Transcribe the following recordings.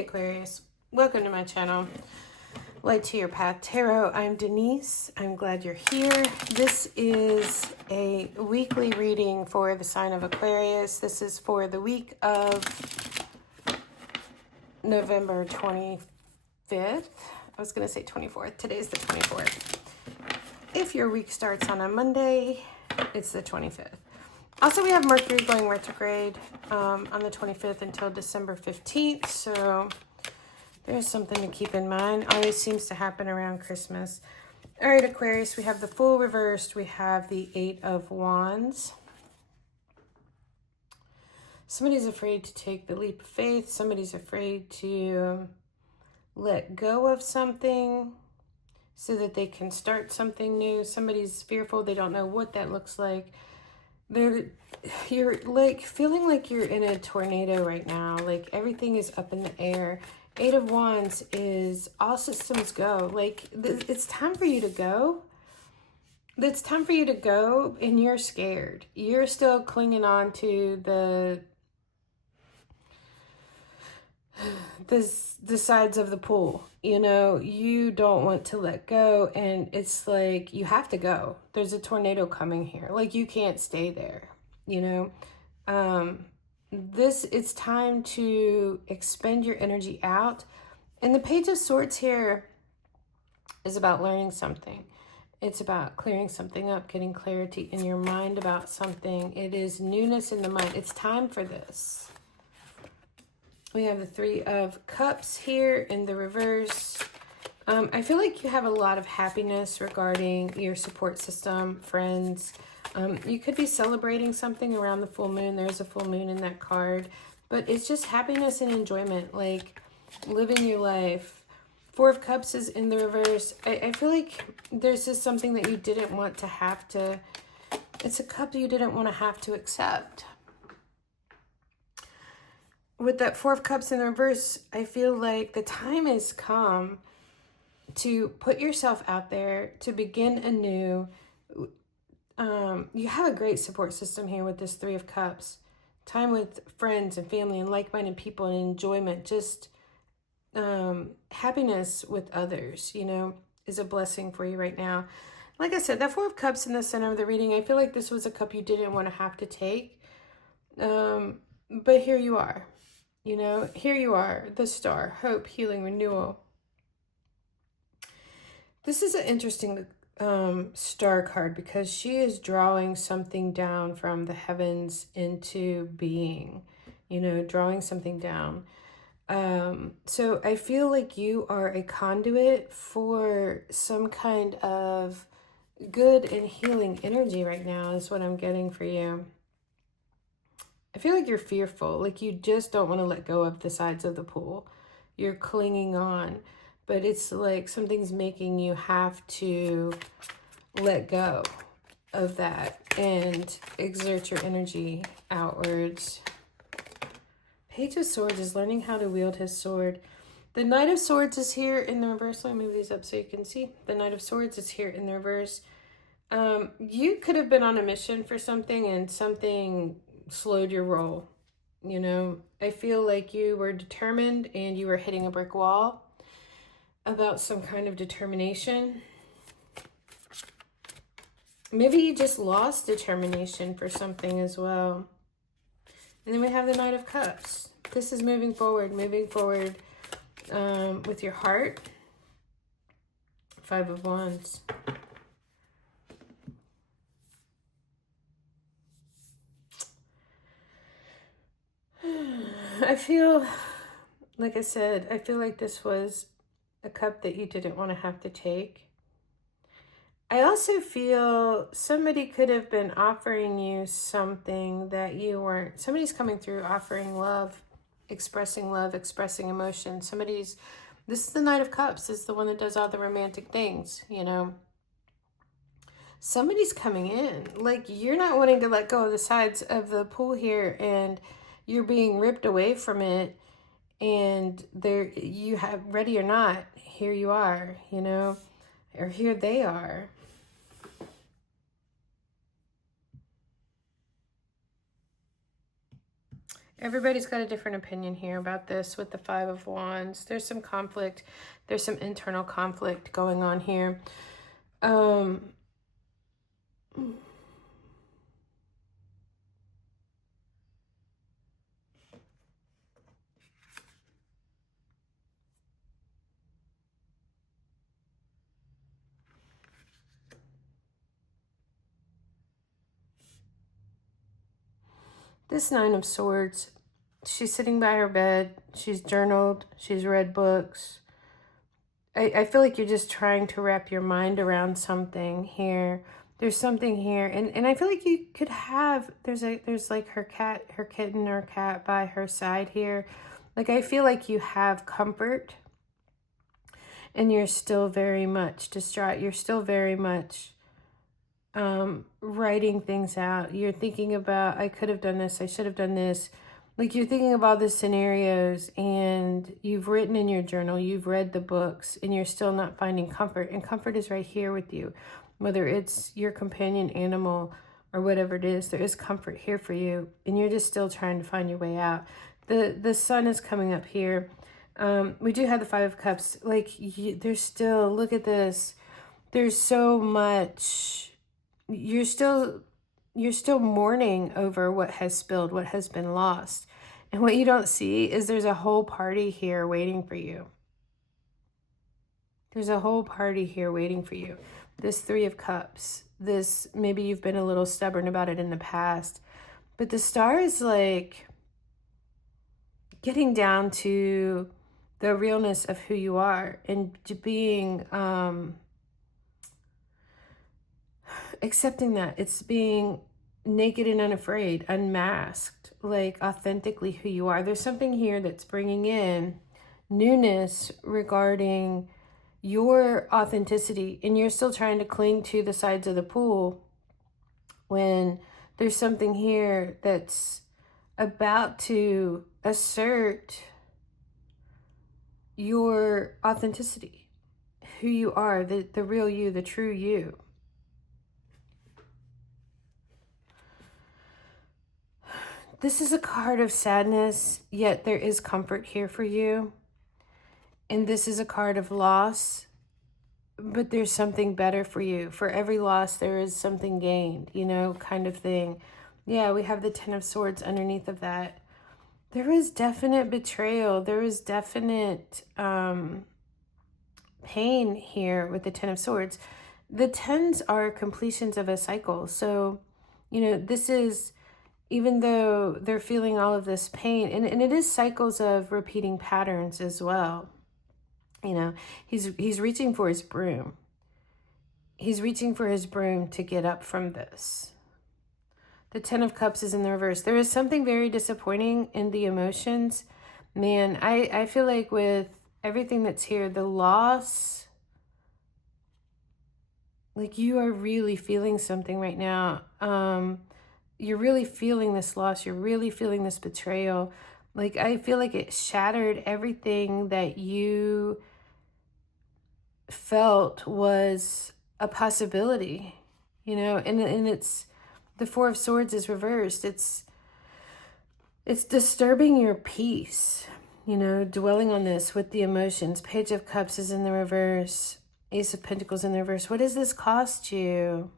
Hey Aquarius, welcome to my channel, Light to Your Path Tarot. I'm Denise. I'm glad you're here. This is a weekly reading for the sign of Aquarius. This is for the week of November 25th. I was going to say 24th. Today's the 24th. If your week starts on a Monday, it's the 25th. Also, we have Mercury going retrograde on the 25th until December 15th. So there's something to keep in mind. Always seems to happen around Christmas. All right, Aquarius, we have the Fool reversed. We have the Eight of Wands. Somebody's afraid to take the leap of faith. Somebody's afraid to let go of something so that they can start something new. Somebody's fearful. They don't know what that looks like. You're like feeling like you're in a tornado right now. Like everything is up in the air. Eight of Wands is all systems go. Like it's time for you to go. It's time for you to go, and you're scared. You're still clinging on to the sides of the pool. You know, you don't want to let go, and it's like you have to go. There's a tornado coming here. Like you can't stay there, you know. It's time to expend your energy out. And the Page of Swords here is about learning something. It's about clearing something up, getting clarity in your mind about something. It is newness in the mind. It's time for this. We have the Three of Cups here in the reverse. I feel like you have a lot of happiness regarding your support system, friends. You could be celebrating something around the full moon. There's a full moon in that card. But it's just happiness and enjoyment, like living your life. Four of Cups is in the reverse. I feel like there's just something that you didn't want to have to... It's a cup you didn't want to have to accept. With that Four of Cups in the reverse, I feel like the time has come to put yourself out there, to begin anew. You have a great support system here with this Three of Cups. Time with friends and family and like-minded people and enjoyment. Just happiness with others, you know, is a blessing for you right now. Like I said, that Four of Cups in the center of the reading, I feel like this was a cup you didn't want to have to take. But here you are. You know, here you are, the Star, hope, healing, renewal. This is an interesting star card because she is drawing something down from the heavens into being, you know, drawing something down. So I feel like you are a conduit for some kind of good and healing energy right now is what I'm getting for you. I feel like you're fearful, like you just don't want to let go of the sides of the pool. You're clinging on, but it's like something's making you have to let go of that and exert your energy outwards. Page of Swords is learning how to wield his sword. The Knight of Swords is here in the reverse. Let me move these up so you can see. The Knight of Swords is here in the reverse. You could have been on a mission for something and something slowed your roll. You know, I feel like you were determined and you were hitting a brick wall about some kind of determination. Maybe you just lost determination for something as well. And then we have the Knight of Cups. This is moving forward with your heart. Five of Wands. I feel, like I said, I feel like this was a cup that you didn't want to have to take. I also feel somebody could have been offering you something that you weren't. Somebody's coming through offering love, expressing emotion. This is the Knight of Cups. This is the one that does all the romantic things, you know. Somebody's coming in. Like you're not wanting to let go of the sides of the pool here and you're being ripped away from it, and there you have, ready or not, here you are, you know, or here they are. Everybody's got a different opinion here about this with the Five of Wands. There's some conflict. There's some internal conflict going on here. This Nine of Swords, she's sitting by her bed. She's journaled. She's read books. I feel like you're just trying to wrap your mind around something here. There's something here. And I feel like you could have, there's like her kitten or cat by her side here. Like, I feel like you have comfort and you're still very much distraught. You're still very much writing things out. You're thinking about, I could have done this, I should have done this. Like, you're thinking of all the scenarios, and you've written in your journal, you've read the books, and you're still not finding comfort. And comfort is right here with you. Whether it's your companion animal or whatever it is, there is comfort here for you, and you're just still trying to find your way out. The sun is coming up here. We do have the Five of Cups. Like, there's still, look at this. There's so much. You're still mourning over what has spilled, what has been lost. And what you don't see is there's a whole party here waiting for you. There's a whole party here waiting for you. This Three of Cups, this, maybe you've been a little stubborn about it in the past, but the Star is like getting down to the realness of who you are and being, accepting that. It's being naked and unafraid, unmasked, like authentically who you are. There's something here that's bringing in newness regarding your authenticity, and you're still trying to cling to the sides of the pool when there's something here that's about to assert your authenticity, who you are, the real you, the true you. This is a card of sadness, yet there is comfort here for you. And this is a card of loss, but there's something better for you. For every loss, there is something gained, you know, kind of thing. Yeah, we have the Ten of Swords underneath of that. There is definite betrayal. There is definite pain here with the Ten of Swords. The tens are completions of a cycle. So, you know, this is, even though they're feeling all of this pain, and it is cycles of repeating patterns as well. You know, he's reaching for his broom. He's reaching for his broom to get up from this. The Ten of Cups is in the reverse. There is something very disappointing in the emotions. Man, I feel like with everything that's here, the loss, like you are really feeling something right now. You're really feeling this loss. You're really feeling this betrayal. Like, I feel like it shattered everything that you felt was a possibility, you know, and it's, the Four of Swords is reversed. It's disturbing your peace, you know, dwelling on this with the emotions. Page of Cups is in the reverse. Ace of Pentacles in the reverse. What does this cost you?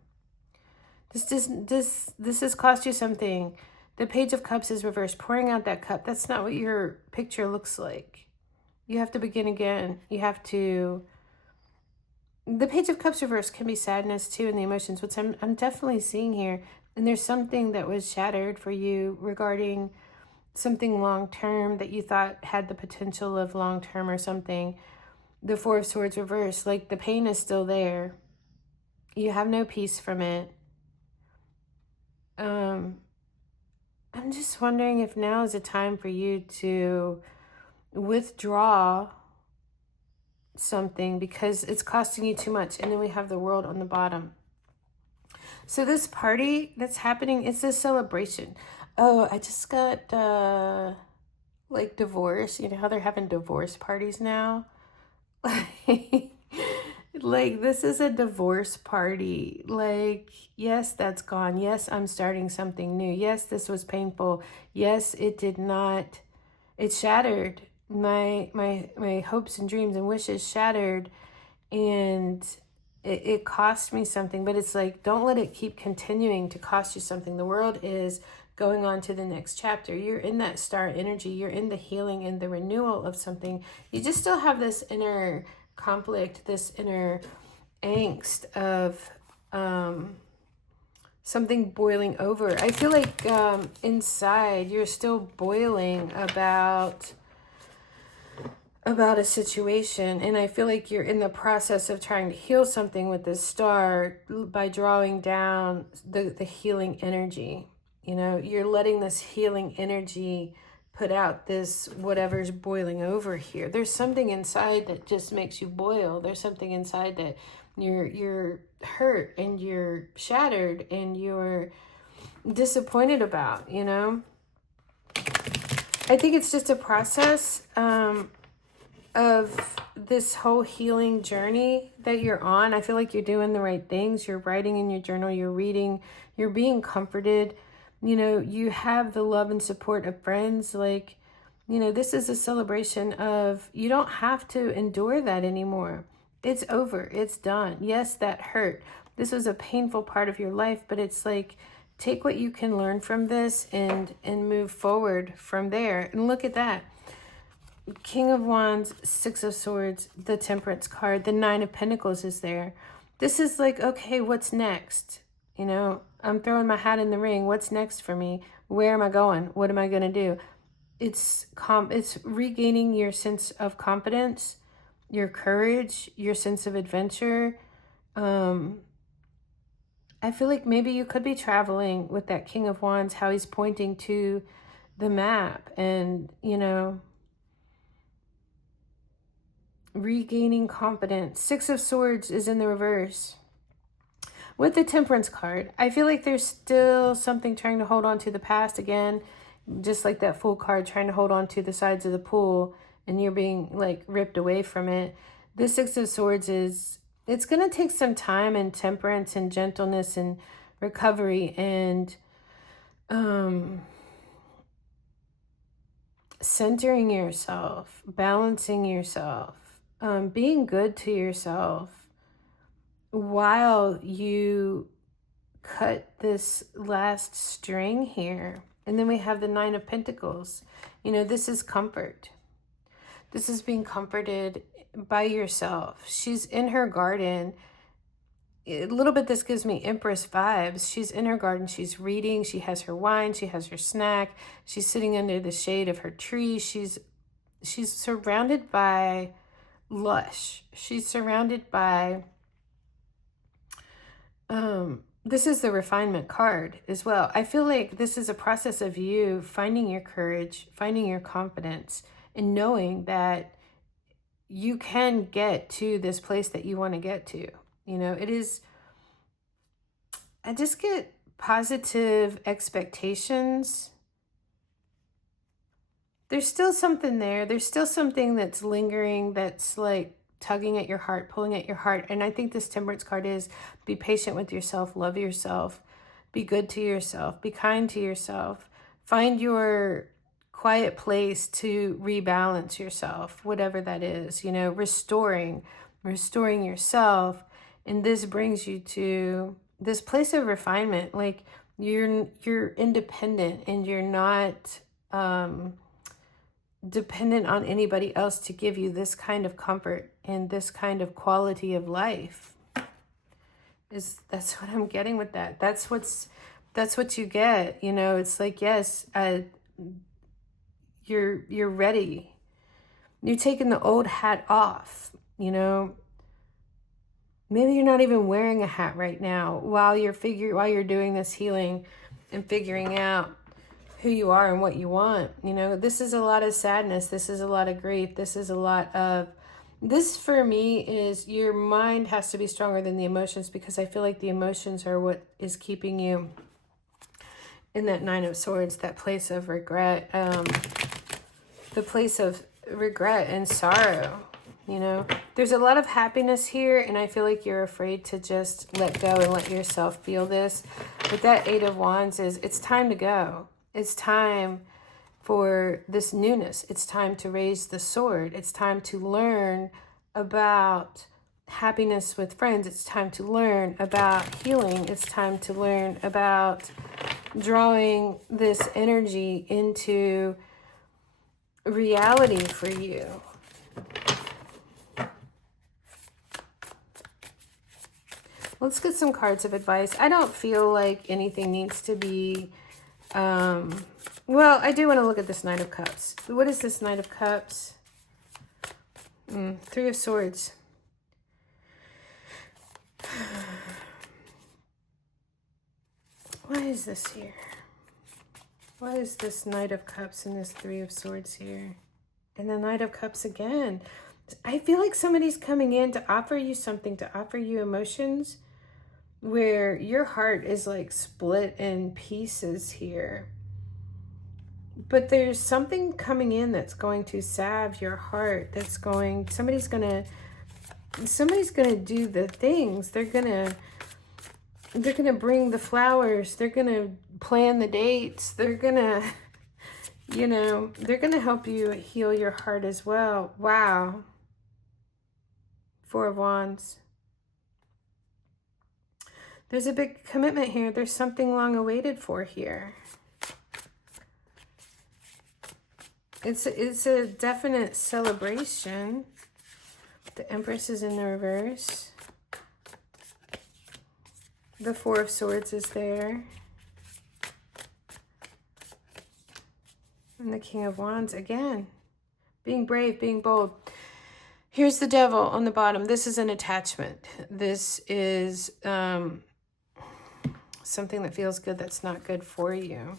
This has cost you something. The Page of Cups is reversed. Pouring out that cup, that's not what your picture looks like. You have to begin again. You have to... The Page of Cups reversed can be sadness too, in the emotions, which I'm definitely seeing here. And there's something that was shattered for you regarding something long-term that you thought had the potential of long-term or something. The Four of Swords reversed, like the pain is still there. You have no peace from it. I'm just wondering if now is a time for you to withdraw something because it's costing you too much. And then we have the World on the bottom. So this party that's happening, it's a celebration. Oh, I just got like divorce. You know how they're having divorce parties now? Like, this is a divorce party. Like, yes, that's gone. Yes, I'm starting something new. Yes, this was painful. Yes, it did not, it shattered. My hopes and dreams and wishes shattered, and it cost me something. But it's like, don't let it keep continuing to cost you something. The world is going on to the next chapter. You're in that star energy. You're in the healing and the renewal of something. You just still have this inner conflict, this inner angst of something boiling over. I feel like inside you're still boiling about a situation, and I feel like you're in the process of trying to heal something with this star by drawing down the healing energy. You know, you're letting this healing energy put out this whatever's boiling over here. There's something inside that just makes you boil. There's something inside that you're hurt and you're shattered and you're disappointed about, you know? I think it's just a process of this whole healing journey that you're on. I feel like you're doing the right things. You're writing in your journal, you're reading, you're being comforted. You know, you have the love and support of friends. Like, you know, this is a celebration of, you don't have to endure that anymore. It's over. It's done. Yes, that hurt. This was a painful part of your life, but it's like, take what you can learn from this and move forward from there. And look at that. King of Wands, Six of Swords, the Temperance card, the Nine of Pentacles is there. This is like, okay, what's next? You know, I'm throwing my hat in the ring. What's next for me? Where am I going? What am I going to do? It's regaining your sense of confidence, your courage, your sense of adventure. I feel like maybe you could be traveling with that King of Wands, how he's pointing to the map, and, you know, regaining confidence. Six of Swords is in the reverse. With the Temperance card, I feel like there's still something trying to hold on to the past again, just like that Fool card, trying to hold on to the sides of the pool, and you're being like ripped away from it. The Six of Swords is, it's going to take some time and temperance and gentleness and recovery and centering yourself, balancing yourself, being good to yourself while you cut this last string here. And then we have the Nine of Pentacles. You know, this is comfort. This is being comforted by yourself. She's in her garden. A little bit, this gives me Empress vibes. She's in her garden. She's reading. She has her wine. She has her snack. She's sitting under the shade of her tree. She's surrounded by lush. She's surrounded by this is the Refinement card as well. I feel like this is a process of you finding your courage, finding your confidence, and knowing that you can get to this place that you want to get to. You know, it is, I just get positive expectations. There's still something there. There's still something that's lingering, that's like tugging at your heart, pulling at your heart. And I think this Temperance card is, be patient with yourself, love yourself, be good to yourself, be kind to yourself, find your quiet place to rebalance yourself, whatever that is, you know, restoring yourself. And this brings you to this place of refinement. Like you're independent and you're not dependent on anybody else to give you this kind of comfort and this kind of quality of life. That's what I'm getting with that. That's what you get. You know, it's like, yes, you're ready. You're taking the old hat off, you know. Maybe you're not even wearing a hat right now while you're doing this healing and figuring out who you are and what you want. You know, this is a lot of sadness. This is a lot of grief. This is a lot of, this for me is, your mind has to be stronger than the emotions, because I feel like the emotions are what is keeping you in that Nine of Swords, that place of regret, the place of regret and sorrow. You know, there's a lot of happiness here, and I feel like you're afraid to just let go and let yourself feel this. But that Eight of Wands is, it's time to go. It's time for this newness. It's time to raise the sword. It's time to learn about happiness with friends. It's time to learn about healing. It's time to learn about drawing this energy into reality for you. Let's get some cards of advice. I don't feel like anything needs to be, well, I do want to look at this Knight of Cups. What is this Knight of Cups? Three of Swords. Why is this here? Why is this Knight of Cups and this Three of Swords here? And the Knight of Cups again. I feel like somebody's coming in to offer you something, to offer you emotions, where your heart is like split in pieces here. But there's something coming in that's going to salve your heart. That's going, somebody's gonna do the things. They're gonna bring the flowers. They're gonna plan the dates. They're gonna, you know, they're gonna help you heal your heart as well. Wow. Four of Wands. There's a big commitment here. There's something long awaited for here. It's a definite celebration. The Empress is in the reverse. The Four of Swords is there. And the King of Wands again. Being brave, being bold. Here's the Devil on the bottom. This is an attachment. This is something that feels good that's not good for you.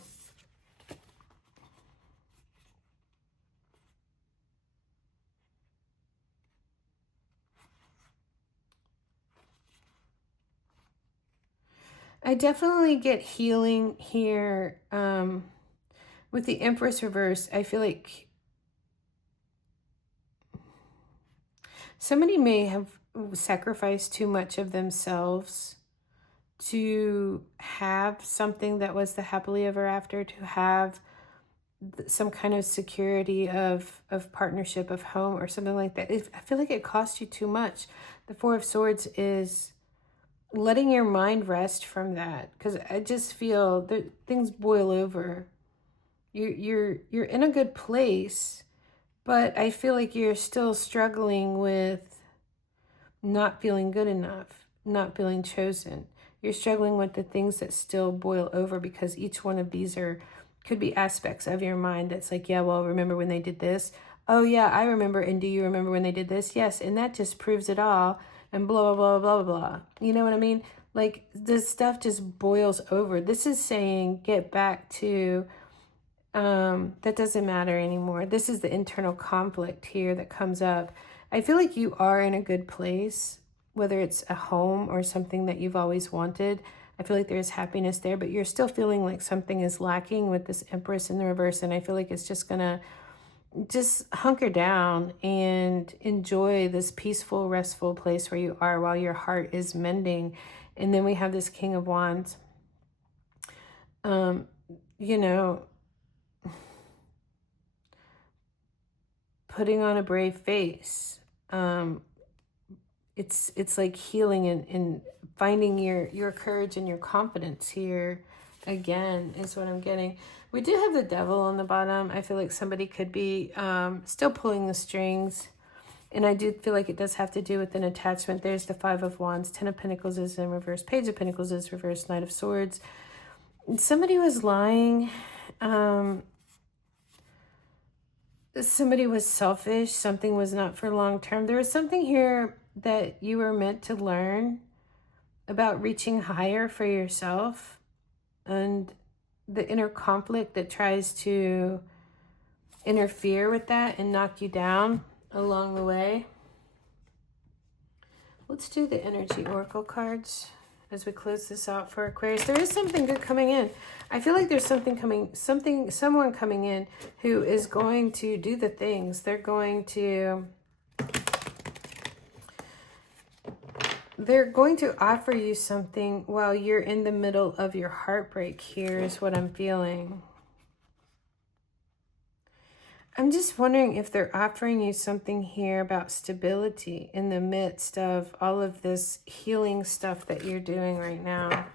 I definitely get healing here. With the Empress reverse, I feel like somebody may have sacrificed too much of themselves to have something that was the happily ever after, to have some kind of security of partnership, of home, or something like that. I feel like it cost you too much. The Four of Swords is letting your mind rest from that, because I just feel that things boil over. You're in a good place, but I feel like you're still struggling with not feeling good enough, not feeling chosen. You're struggling with the things that still boil over, because each one of these could be aspects of your mind that's like, yeah, well, remember when they did this? Oh yeah, I remember. And do you remember when they did this? Yes. And that just proves it all. And blah, blah, blah, blah, blah, blah. You know what I mean? Like, this stuff just boils over. This is saying, get back to, that doesn't matter anymore. This is the internal conflict here that comes up. I feel like you are in a good place, whether it's a home or something that you've always wanted. I feel like there's happiness there, but you're still feeling like something is lacking with this Empress in the reverse. And I feel like it's just gonna just hunker down and enjoy this peaceful, restful place where you are while your heart is mending. And then we have this King of Wands. You know, putting on a brave face. It's like healing and finding your courage and your confidence here again is what I'm getting. We do have the Devil on the bottom. I feel like somebody could be still pulling the strings. And I do feel like it does have to do with an attachment. There's the Five of Wands. Ten of Pentacles is in reverse. Page of Pentacles is reverse. Knight of Swords. Somebody was lying. Somebody was selfish. Something was not for long term. There was something here that you were meant to learn about reaching higher for yourself, and the inner conflict that tries to interfere with that and knock you down along the way. Let's do the energy oracle cards as we close this out for Aquarius. There is something good coming in. I feel like there's someone coming in who is going to do the things. They're going to They're going to offer you something while you're in the middle of your heartbreak here is what I'm feeling. I'm just wondering if they're offering you something here about stability in the midst of all of this healing stuff that you're doing right now.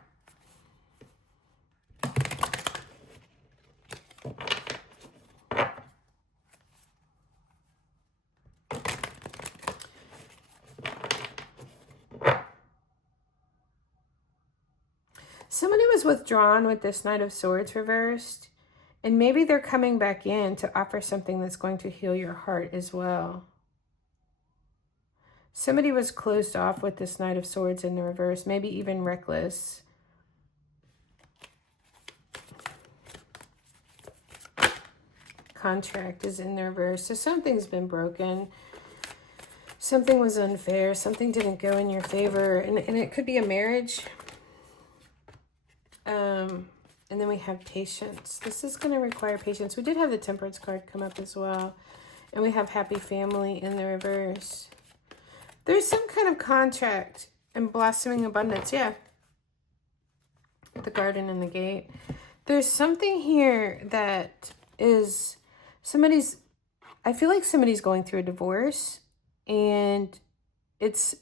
Somebody was withdrawn with this Knight of Swords reversed, and maybe they're coming back in to offer something that's going to heal your heart as well. Somebody was closed off with this Knight of Swords in the reverse, maybe even reckless. Contract is in the reverse, so something's been broken. Something was unfair. Something didn't go in your favor, and it could be a marriage. And then we have patience. This is going to require patience. We did have the Temperance card come up as well. And we have happy family in the reverse. There's some kind of contract and blossoming abundance. Yeah. The garden and the gate. There's something here that is I feel like somebody's going through a divorce, and it's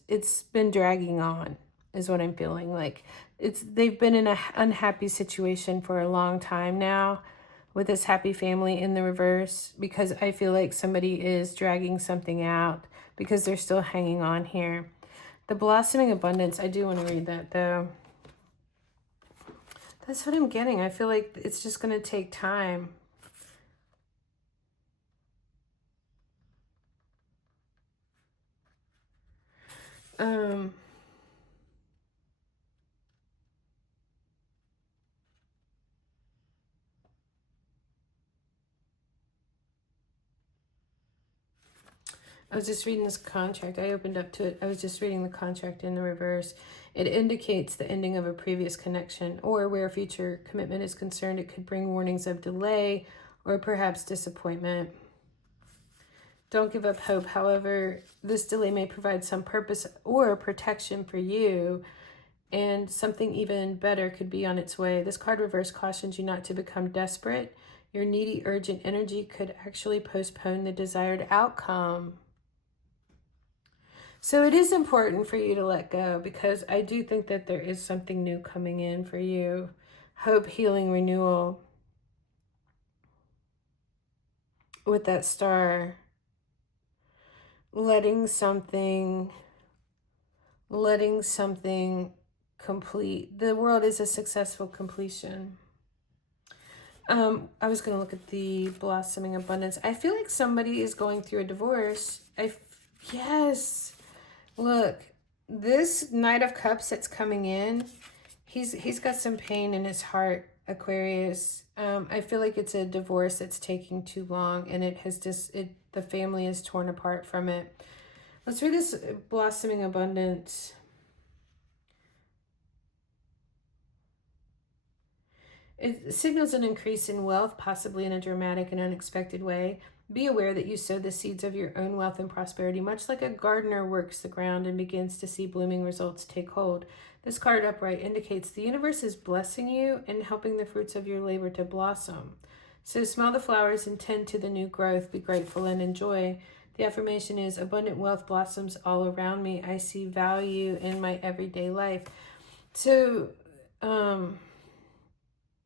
been dragging on is what I'm feeling like. They've been in an unhappy situation for a long time now with this happy family in the reverse, because I feel like somebody is dragging something out because they're still hanging on here. The blossoming abundance, I do want to read that though. That's what I'm getting. I feel like it's just going to take time. I was just reading this contract. I opened up to it. I was just reading the contract in the reverse. It indicates the ending of a previous connection, or where future commitment is concerned, it could bring warnings of delay or perhaps disappointment. Don't give up hope. However, this delay may provide some purpose or protection for you, and something even better could be on its way. This card reverse cautions you not to become desperate. Your needy, urgent energy could actually postpone the desired outcome. So it is important for you to let go, because I do think that there is something new coming in for you. Hope, healing, renewal. With that star, letting something complete. The world is a successful completion. I was going to look at the blossoming abundance. I feel like somebody is going through a divorce. Yes. Look, this Knight of Cups that's coming in, he's got some pain in his heart, Aquarius. I feel like it's a divorce that's taking too long, and the family is torn apart from it. Let's read this blossoming abundance. It signals an increase in wealth, possibly in a dramatic and unexpected way. Be aware that you sow the seeds of your own wealth and prosperity, much like a gardener works the ground and begins to see blooming results take hold. This card upright indicates the universe is blessing you and helping the fruits of your labor to blossom. So smell the flowers and tend to the new growth. Be grateful and enjoy. The affirmation is, abundant wealth blossoms all around me. I see value in my everyday life. So,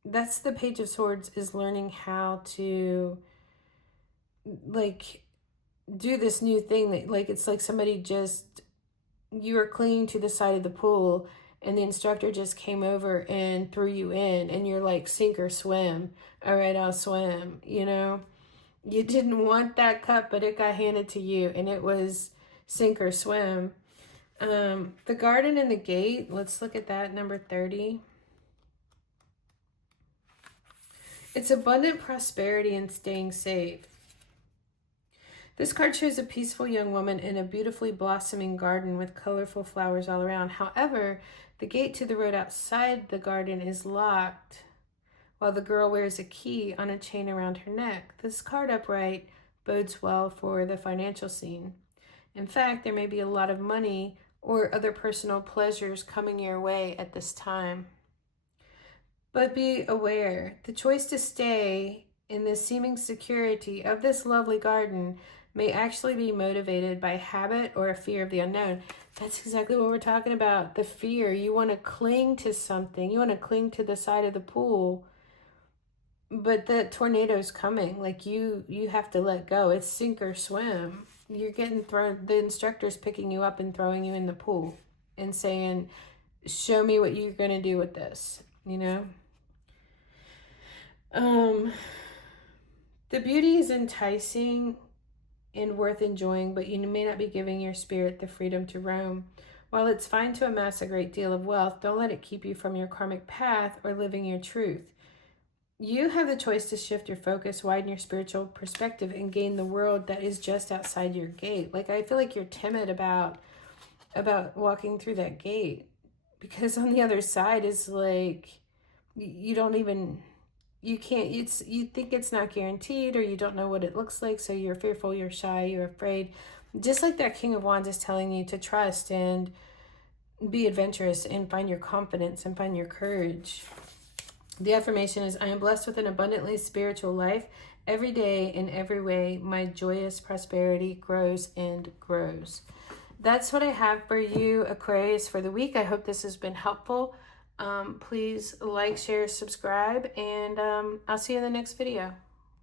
that's the Page of Swords, is learning how to do this new thing that it's like somebody you were clinging to the side of the pool, and the instructor just came over and threw you in, and you're like, sink or swim. All right, I'll swim. You didn't want that cup, but it got handed to you, and it was sink or swim. The garden and the gate, let's look at that, number 30. It's abundant prosperity and staying safe. This card shows a peaceful young woman in a beautifully blossoming garden with colorful flowers all around. However, the gate to the road outside the garden is locked, while the girl wears a key on a chain around her neck. This card upright bodes well for the financial scene. In fact, there may be a lot of money or other personal pleasures coming your way at this time. But be aware, the choice to stay in the seeming security of this lovely garden may actually be motivated by habit or a fear of the unknown. That's exactly what we're talking about. The fear. You want to cling to something. You want to cling to the side of the pool, but the tornado's coming. Like you have to let go. It's sink or swim. You're getting thrown. The instructor's picking you up and throwing you in the pool and saying, show me what you're going to do with this, you know? The beauty is enticing and worth enjoying, but you may not be giving your spirit the freedom to roam. While it's fine to amass a great deal of wealth, don't let it keep you from your karmic path or living your truth. You have the choice to shift your focus, widen your spiritual perspective, and gain the world that is just outside your gate. Like, I feel like you're timid about walking through that gate, because on the other side is like, you don't even, you can't, you think it's not guaranteed, or you don't know what it looks like, so you're fearful, you're shy, you're afraid. Just like that King of Wands is telling you to trust and be adventurous and find your confidence and find your courage. The affirmation is, I am blessed with an abundantly spiritual life. Every day, in every way, my joyous prosperity grows and grows. That's what I have for you, Aquarius, for the week. I hope this has been helpful. Please like, share, subscribe, and I'll see you in the next video.